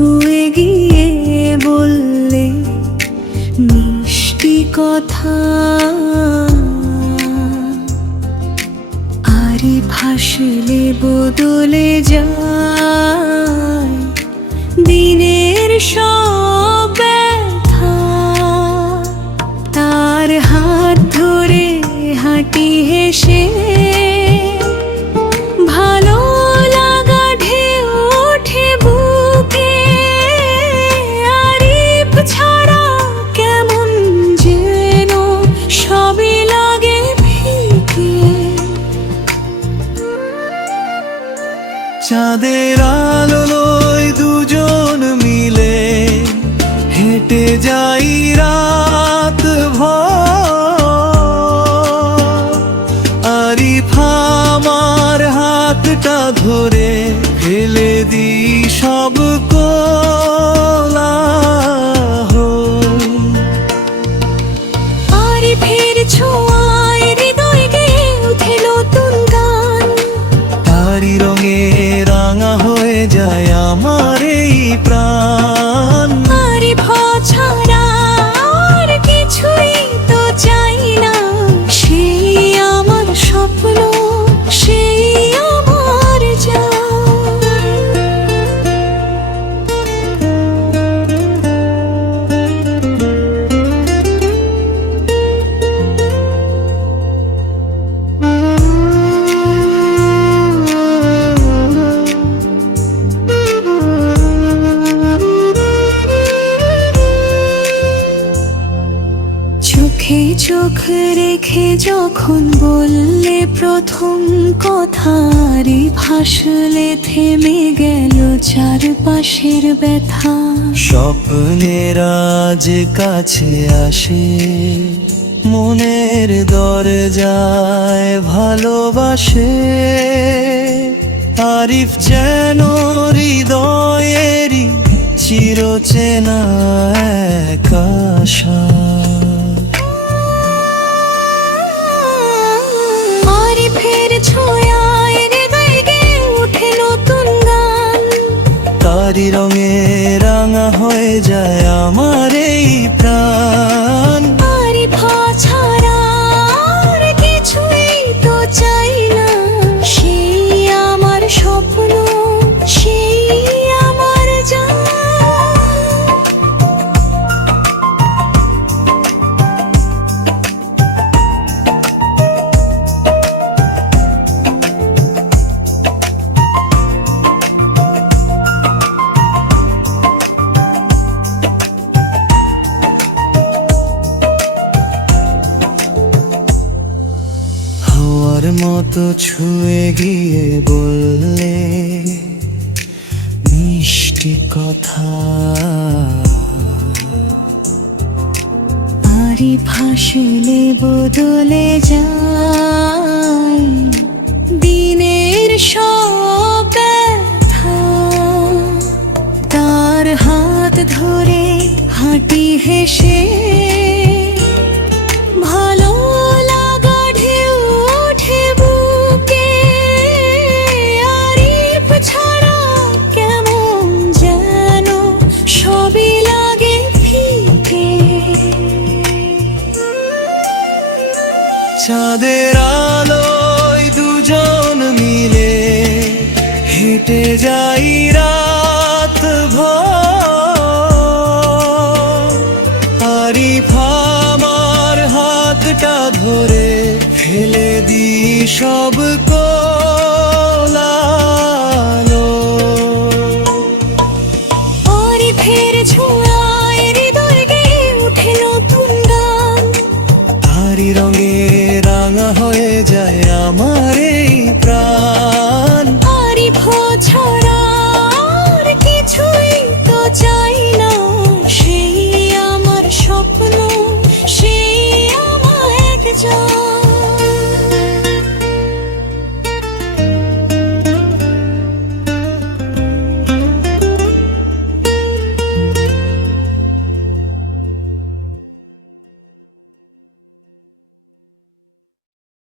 ছুঁয়ে গিয়ে বললে, মিষ্টি কথা। আরে ভাসলে বদলে যায় দিনের সব ব্যথা। তার হাত ধরে হাঁটি হেসে চাঁদের আলোয় দুজন মিলে হেঁটে যাই রাত ভর আরিফ আমার হাতটা ধরে ফেলে দি সব কোলাহল। আরিফের ছোঁয়ায় প্রাণ চোখে রেখে যখন বললে প্রথম কথারি ভাসলে থেমে গেল চারপাশের ব্যথা। স্বপ্নের আজ কাছে আসে, মনের দরজায় ভালোবাসে। আরিফ যেন হৃদয়েরই চিরচেনা এক 어디론가 মতো ছুঁয়ে গিয়ে বললে মিষ্টি কথা। আরি ভাসলে বদলে যায় চাঁদের আলোয় দুজন মিলে হেঁটে যাই রাত ভারি। ফামার হাতটা ধরে ফেলে দি সব কোলালো